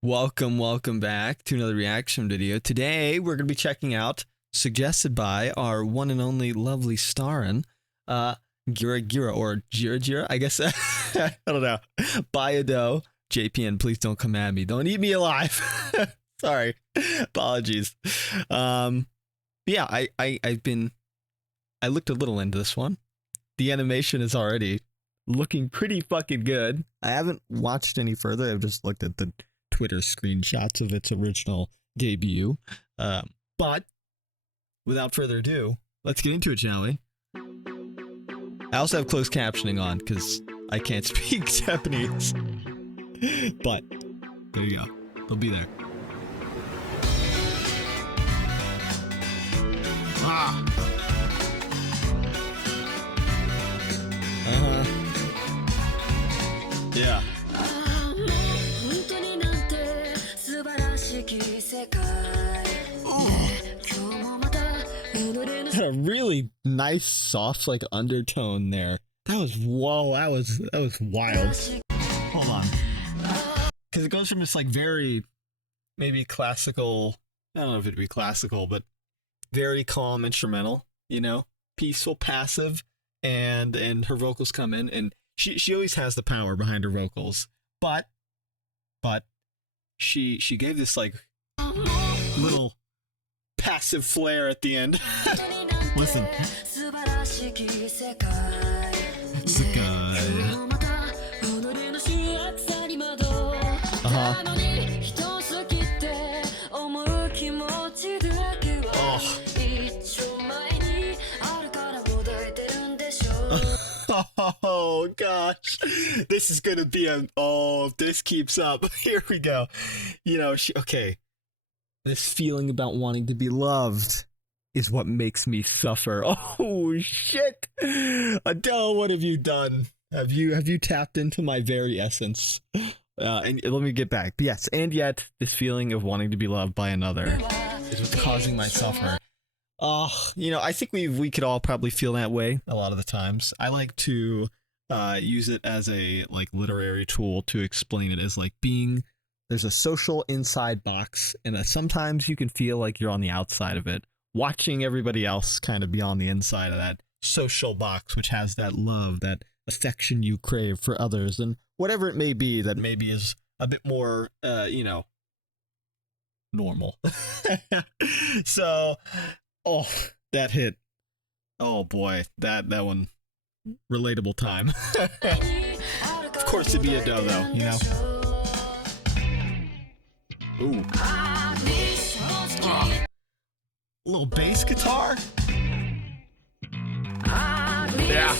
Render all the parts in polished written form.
Welcome back to another reaction video. Today we're going to be checking out, suggested by our one and only lovely Starin, Gira Gira or Gira Gira, I guess. I don't know. Biado. JPN, please don't come at me. Don't eat me alive. Sorry. Apologies. Yeah, I looked a little into this one. The animation is already looking pretty fucking good. I haven't watched any further. I've just looked at the Twitter screenshots of its original debut. But without further ado, let's get into it, shall we? I also have closed captioning on because I can't speak Japanese. But there you go. They'll be there. Ah. Yeah. Had a really nice soft like undertone there. That was whoa, that was wild. Hold on. Cause it goes from this like very maybe classical, I don't know if it'd be classical, but very calm instrumental, you know, peaceful, passive, and her vocals come in, and she always has the power behind her vocals, but she gave this like little passive flair at the end. Listen. Oh gosh, this is gonna be if this keeps up, here we go. You know, okay. This feeling about wanting to be loved is what makes me suffer. Oh shit, Adele, what have you done? Have you tapped into my very essence? And let me get back. Yes, and yet this feeling of wanting to be loved by another is what's causing my suffer. You know, I think we could all probably feel that way a lot of the times. I like to use it as a like literary tool to explain it as like being there's a social inside box, and sometimes you can feel like you're on the outside of it, watching everybody else kind of be on the inside of that social box, which has that love, that affection you crave for others, and whatever it may be that maybe is a bit more, you know, normal. So, oh, that hit. Oh boy, that one, relatable time. Of course it'd be a dough though, you know? Ooh. Oh. Little bass guitar. Yeah.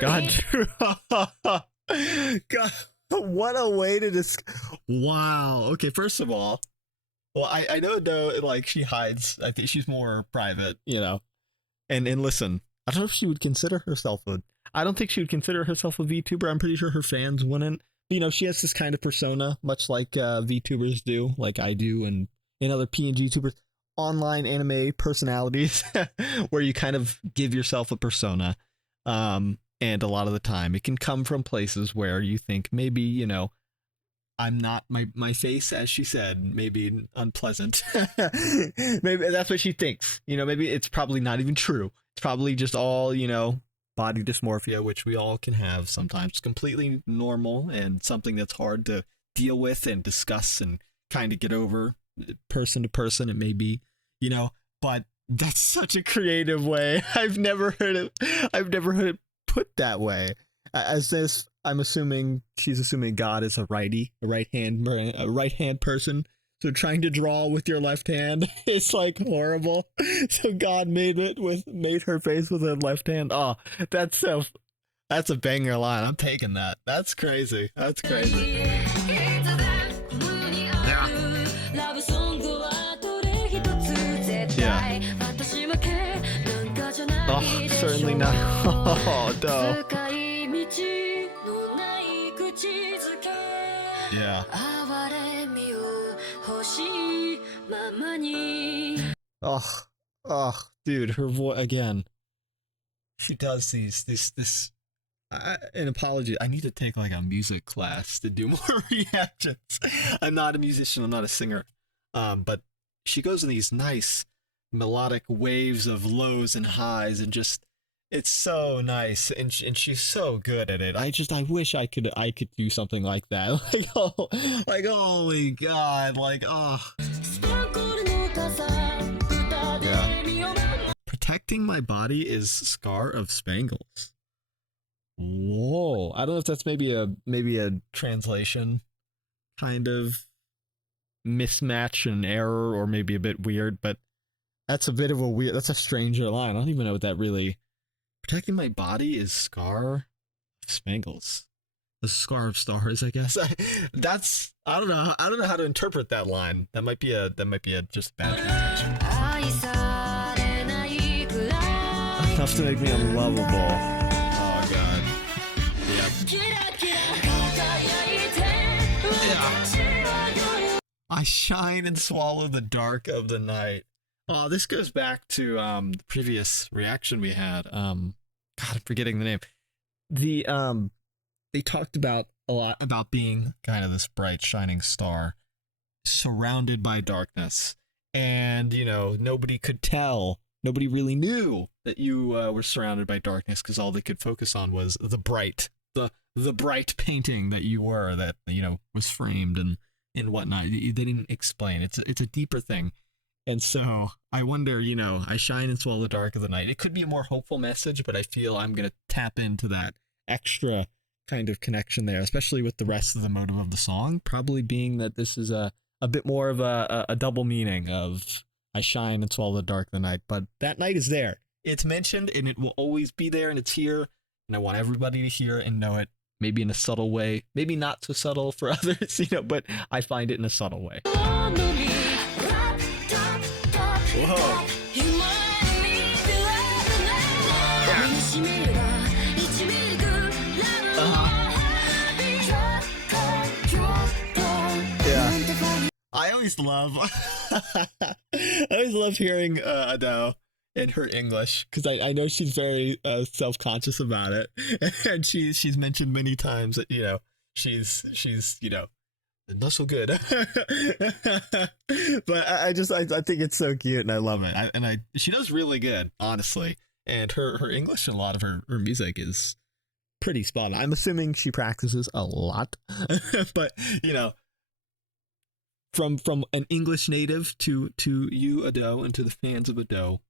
God. God, what a way to wow. Okay, first of all, well, I know though, like she hides. I think she's more private, you know. And listen, I don't know if she would consider herself I don't think she would consider herself a VTuber. I'm pretty sure her fans wouldn't. You know, she has this kind of persona, much like VTubers do, like I do, and other PNG tubers, online anime personalities, where you kind of give yourself a persona. And a lot of the time, it can come from places where you think maybe, you know, I'm not my face, as she said, maybe unpleasant. Maybe that's what she thinks. You know, maybe it's probably not even true. It's probably just all, you know, body dysmorphia, which we all can have sometimes, completely normal and something that's hard to deal with and discuss and kind of get over person to person. It may be, you know, but that's such a creative way. I've never heard it put that way. As this, I'm assuming she's assuming God is a righty, a right hand person. So trying to draw with your left hand is like horrible. So God made her face with her left hand. Oh, that's a banger line. I'm taking that. That's crazy. That's crazy. Yeah. Yeah. Oh, certainly not. Oh, no. Yeah. Oh, dude, her voice again. she does this. An apology. I need to take like a music class to do more reactions. I'm not a musician. I'm not a singer. But she goes in these nice melodic waves of lows and highs, and just it's so nice, and she's so good at it. I wish I could do something like that. Like holy God, like yeah. Protecting my body is Scar of Spangles. Whoa, I don't know if that's maybe a translation kind of mismatch and error, or maybe a bit weird, but that's a stranger line. I don't even know what that really. Protecting my body is Scar of Spangles. The Scar of Stars, I guess. I don't know how to interpret that line. That might be a just bad translation. Enough to make me unlovable. I shine and swallow the dark of the night. Oh, this goes back to the previous reaction we had. God, I'm forgetting the name. They talked about a lot about being kind of this bright shining star surrounded by darkness, and nobody could tell. Nobody really knew that you were surrounded by darkness, because all they could focus on was the bright painting that you were, that was framed and whatnot. They didn't explain. It's a deeper thing. And so I wonder, I shine and swallow the dark of the night. It could be a more hopeful message, but I feel I'm going to tap into that extra kind of connection there, especially with the rest of the motive of the song, probably being that this is a bit more of a double meaning of I shine and swallow the dark of the night. But that night is there. It's mentioned, and it will always be there, and it's here. And I want everybody to hear it and know it, maybe in a subtle way, maybe not so subtle for others, but I find it in a subtle way. Whoa. Yeah. I always love hearing Adele in her English, because I know she's very self-conscious about it, and she's mentioned many times that she's not so good. But I think it's so cute, and I love it. She does really good, honestly, and her English and a lot of her music is pretty spot on. I'm assuming she practices a lot. But from an English native to you, Adele, and to the fans of Adele,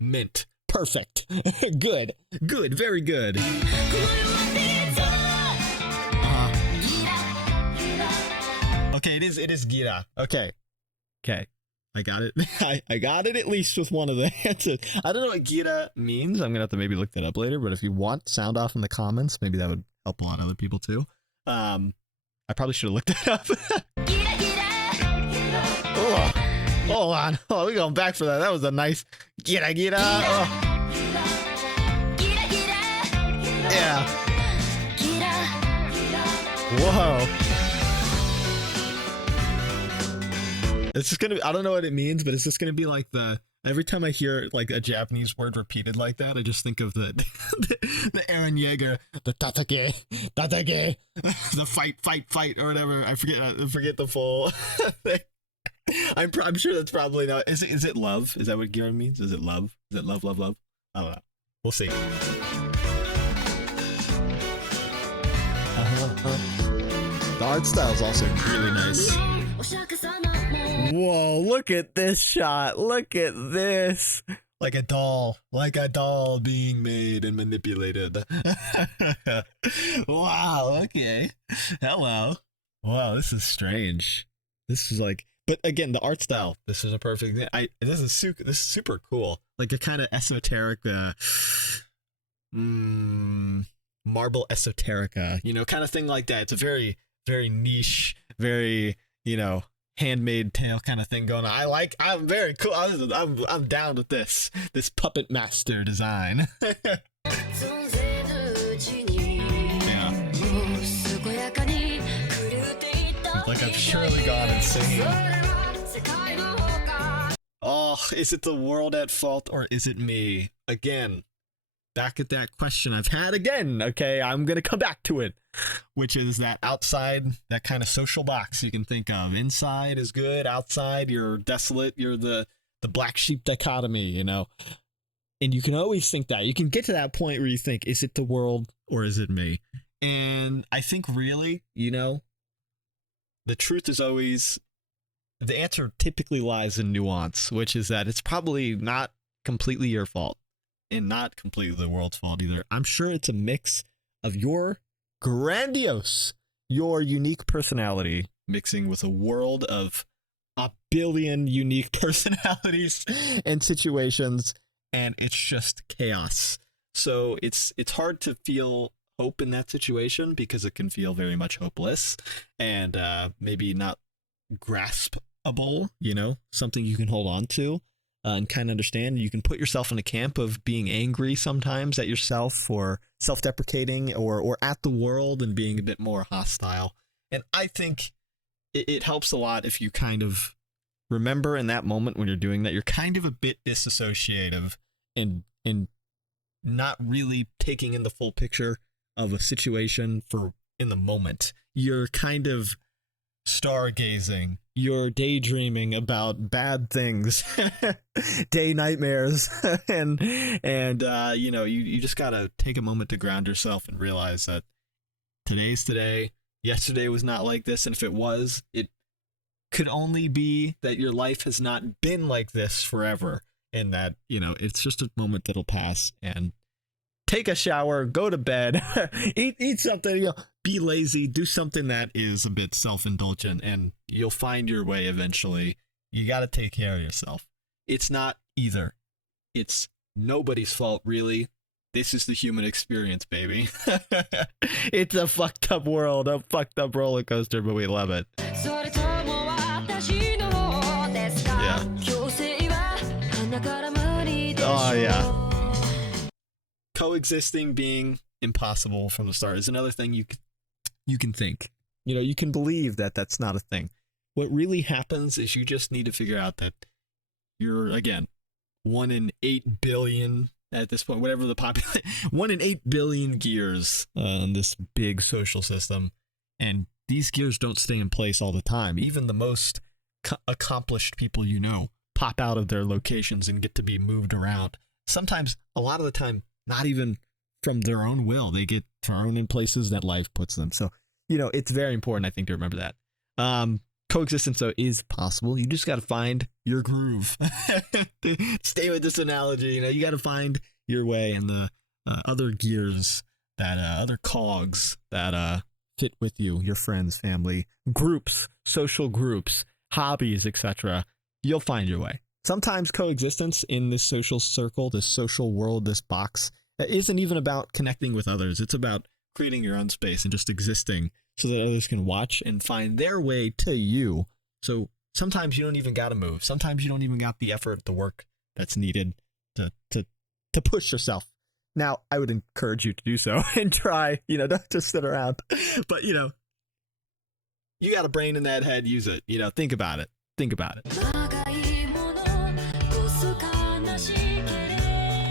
mint. Perfect. Good, very good. Okay, it is Gira. Okay. I got it. I got it at least with one of the answers. I don't know what Gira means. I'm gonna have to maybe look that up later, but if you want, sound off in the comments. Maybe that would help a lot of other people too. I probably should have looked that up. Oh, hold on. Oh, we're going back for that. That was a nice Gira Gira. Oh. Yeah. Whoa. It's just gonna. I don't know what it means, but it's just gonna be like every time I hear like a Japanese word repeated like that, I just think of the Eren Yeager, the tatake, the fight or whatever. I forget the full thing. I'm sure that's probably not. Is it love? Is that what Gira means? Is it love? Is it love? I don't know. We'll see. The art style is also really nice. Whoa, look at this shot. Look at this. Like a doll being made and manipulated. Wow, okay. Hello. Wow, this is strange. This is like, but again, the art style, this is a perfect thing. This is super cool. Like a kind of esoteric marble esoterica, kind of thing like that. It's a very, very niche, very, handmade tale kind of thing going on. I'm very cool. I'm down with this puppet master design. Yeah. Like I've surely gone insane. Oh, is it the world at fault or is it me? Again, back at that question I've had again. Okay, I'm going to come back to it, which is that outside, that kind of social box you can think of. Inside is good. Outside, you're desolate. You're the black sheep dichotomy, you know. And you can always think that. You can get to that point where you think, is it the world or is it me? And I think really, you know, the truth is always, the answer typically lies in nuance, which is that it's probably not completely your fault and not completely the world's fault either. I'm sure it's a mix of your unique personality mixing with a world of a billion unique personalities and situations, and it's just chaos. So it's hard to feel hope in that situation because it can feel very much hopeless and maybe not graspable, you know, something you can hold on to and kind of understand. You can put yourself in a camp of being angry sometimes at yourself or self-deprecating or at the world and being a bit more hostile. And I think it helps a lot if you kind of remember in that moment when you're doing that, you're kind of a bit disassociative and not really taking in the full picture of a situation for in the moment. You're kind of stargazing. You're daydreaming about bad things, day nightmares, and you know, you just gotta take a moment to ground yourself and realize that today's today. Yesterday was not like this, and if it was, it could only be that your life has not been like this forever, and that, you know, it's just a moment that'll pass. And take a shower, go to bed, eat something, you know, be lazy, do something that is a bit self-indulgent, and you'll find your way eventually. You got to take care of yourself. It's not either. It's nobody's fault, really. This is the human experience, baby. It's a fucked up world, a fucked up roller coaster, but we love it. Yeah. Oh, yeah. Coexisting being impossible from the start is another thing you can think. You know, you can believe that that's not a thing. What really happens is you just need to figure out that you're, again, 1 in 8 billion at this point, whatever the population, 1 in 8 billion gears in this big social system. And these gears don't stay in place all the time. Even the most accomplished people you know pop out of their locations and get to be moved around. Sometimes, a lot of the time, not even from their own will. They get thrown in places that life puts them. So, you know, it's very important, I think, to remember that. Coexistence, though, is possible. You just got to find your groove. Stay with this analogy. You know, you got to find your way and the other gears, that other cogs that fit with you, your friends, family, groups, social groups, hobbies, etc. You'll find your way. Sometimes coexistence in this social circle, this social world, this box, isn't even about connecting with others. It's about creating your own space and just existing so that others can watch and find their way to you. So sometimes you don't even got to move. Sometimes you don't even got the effort, the work that's needed to push yourself. Now, I would encourage you to do so and try, you know, don't just sit around. But, you know, you got a brain in that head, use it. You know, think about it. Think about it.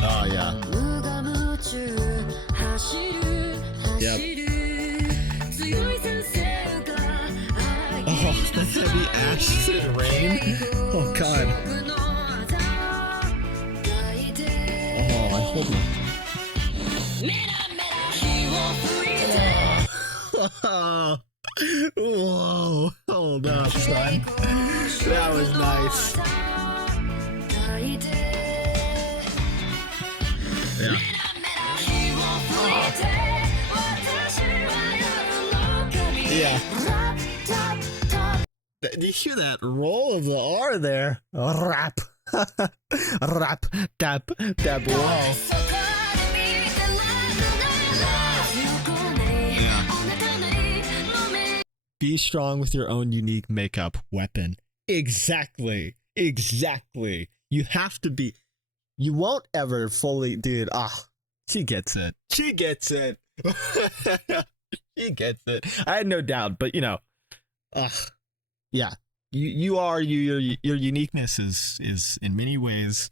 Oh, yeah. Yep. Oh, the heavy acid rain. Oh, God. Oh, I hold my... Oh. Whoa. Hold up, son. That was nice. Yeah. Yeah. Do you hear that roll of the R there? Rap. Rap. Tap. Tap. Whoa. Yeah. Be strong with your own unique makeup weapon. Exactly. Exactly. You have to be. You won't ever fully, dude. She gets it. She gets it. She gets it. I had no doubt, but you know, yeah. You are your uniqueness is in many ways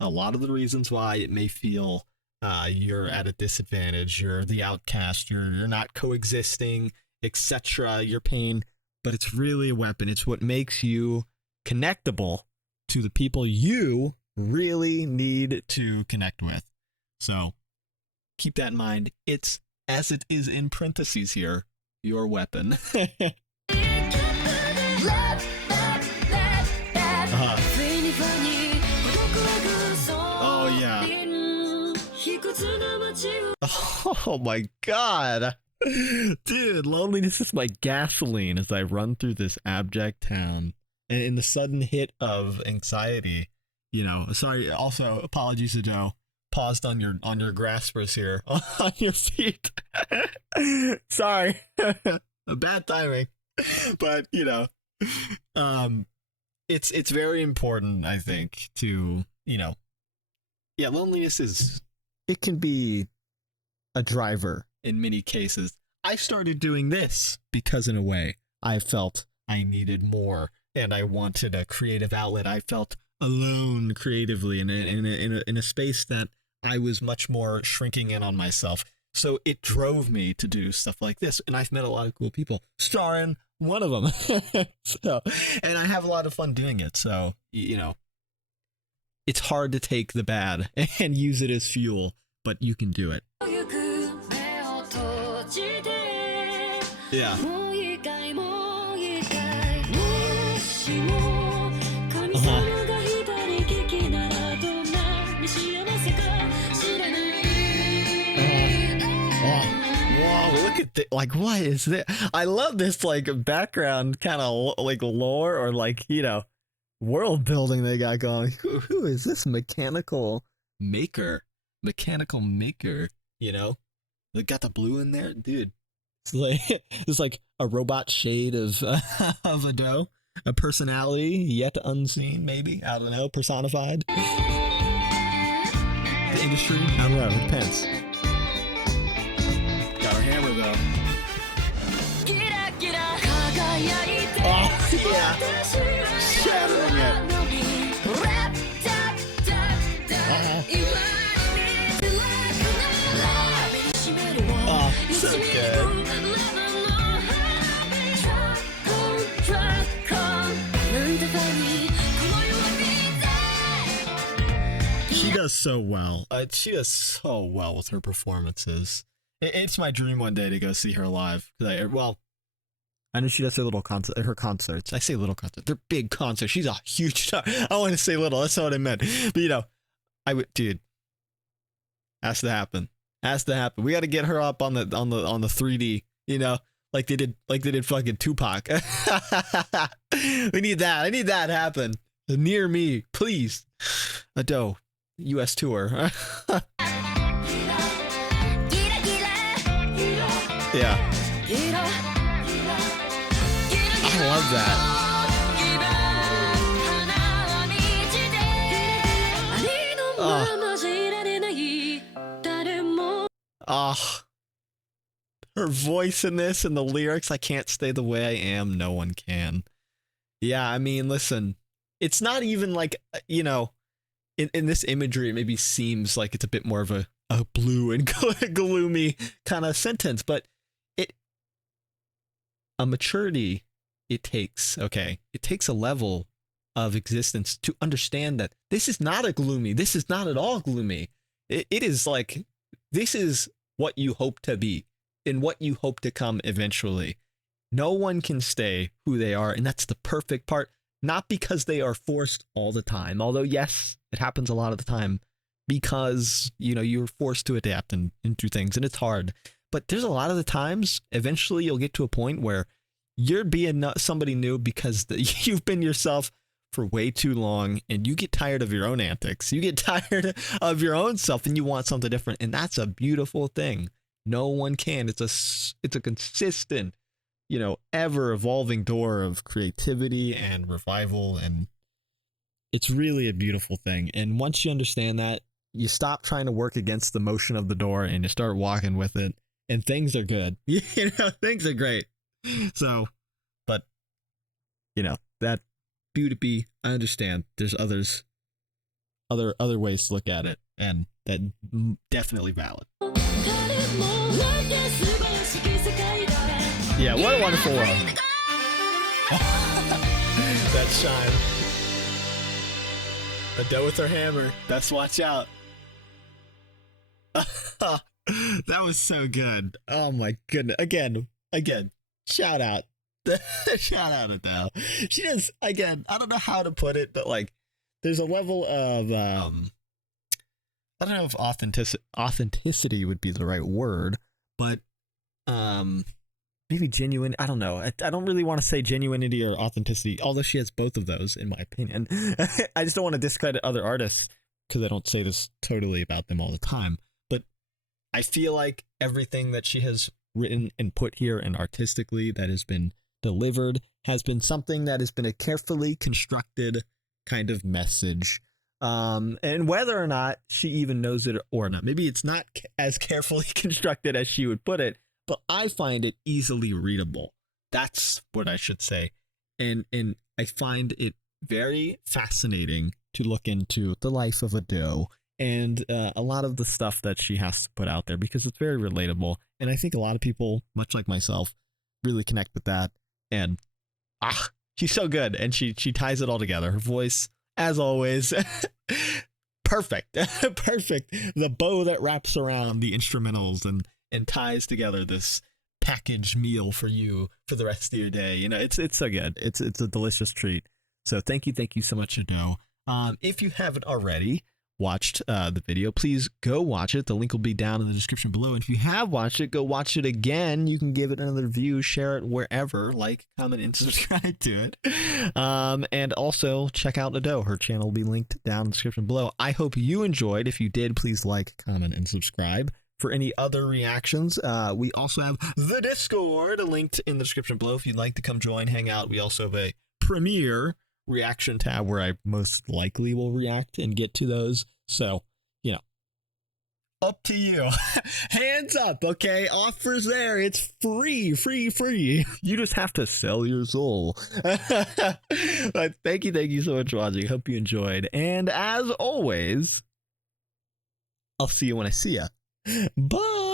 a lot of the reasons why it may feel you're at a disadvantage, you're the outcast, you're not coexisting, etc. Your pain, but it's really a weapon. It's what makes you connectable to the people you really need to connect with. So keep that in mind. It's, as it is in parentheses here, your weapon. Oh yeah. Oh my god. Dude, loneliness is my gasoline as I run through this abject town. And in the sudden hit of anxiety, you know, sorry, also apologies to Joe. Paused on your graspers here on your feet. Sorry. Bad timing. But, you know, it's very important, I think, to, you know, yeah, loneliness it can be a driver in many cases. I started doing this because, in a way, I felt I needed more and I wanted a creative outlet. I felt alone creatively in a space that I was much more shrinking in on myself. So it drove me to do stuff like this, and I've met a lot of cool people, starring one of them. So, and I have a lot of fun doing it. So, you know, it's hard to take the bad and use it as fuel, but you can do it. Yeah. Look at that. Like, what is that? I love this, like, background kind of like lore or, like, you know, world building they got going. Who is this mechanical maker? You know, they got the blue in there, dude. It's like a robot shade of of a dough, a personality yet unseen, maybe, I don't know, personified. The industry, I don't know, it depends. Got our hammer though. Oh yeah, shattering it. Oh, so good. She does so well. She does so well with her performances. It's my dream one day to go see her live. I know she does her concerts. I say little concerts. They're big concerts. She's a huge star. I want to say little. That's not what I meant. But, you know, dude, has to happen. We got to get her up on the 3D, you know, like they did fucking Tupac. We need that. I need that to happen near me, please. Ado, US tour. Yeah. I love that. Her voice in this and the lyrics, I can't stay the way I am, no one can. Yeah, I mean, listen, it's not even like, you know, in this imagery, it maybe seems like it's a bit more of a blue and gloomy kind of sentence, but a maturity it takes a level of existence to understand that this is not at all gloomy. It is like, this is what you hope to be and what you hope to come eventually. No one can stay who they are, and that's the perfect part. Not because they are forced all the time, although yes, it happens a lot of the time, because, you know, you're forced to adapt and do things, and it's hard. But there's a lot of the times, eventually you'll get to a point where you're being somebody new because you've been yourself for way too long, and you get tired of your own antics. You get tired of your own self, and you want something different, and that's a beautiful thing. No one can. It's a consistent, you know, ever evolving door of creativity and revival, and it's really a beautiful thing. And once you understand that, you stop trying to work against the motion of the door and you start walking with it, and things are good. You know, things are great. So, but, you know, that beauty, I understand there's other ways to look at it, and that definitely valid. Yeah, what a wonderful world. That's Shine. Adele with her hammer. Best watch out. That was so good. Oh my goodness. Again, shout out. Shout out Adele. She does, again, I don't know how to put it, but like there's a level of I don't know if authenticity would be the right word, but maybe genuine. I don't know. I don't really want to say genuinity or authenticity, although she has both of those in my opinion. I just don't want to discredit other artists because I don't say this totally about them all the time, but I feel like everything that she has written and put here and artistically that has been delivered has been something that has been a carefully constructed kind of message. And whether or not she even knows it or not, maybe it's not as carefully constructed as she would put it, but I find it easily readable. That's what I should say. And I find it very fascinating to look into the life of Adele and a lot of the stuff that she has to put out there because it's very relatable. And I think a lot of people, much like myself, really connect with that. And she's so good. And she ties it all together. Her voice, as always, perfect. Perfect. The bow that wraps around the instrumentals and ties together this packaged meal for you for the rest of your day. You know, it's so good. It's a delicious treat. So thank you so much, Adele. If you haven't already watched the video, please go watch it. The link will be down in the description below. And if you have watched it, go watch it again. You can give it another view, share it wherever, like, comment, and subscribe to it. And also check out Adele. Her channel will be linked down in the description below. I hope you enjoyed. If you did, please like, comment, and subscribe. For any other reactions, we also have the Discord linked in the description below. If you'd like to come join, hang out. We also have a premiere reaction tab where I most likely will react and get to those. So, you know, up to you. Hands up, okay? Offers there. It's free. You just have to sell your soul. But thank you so much for watching. Hope you enjoyed. And as always, I'll see you when I see ya. Bye.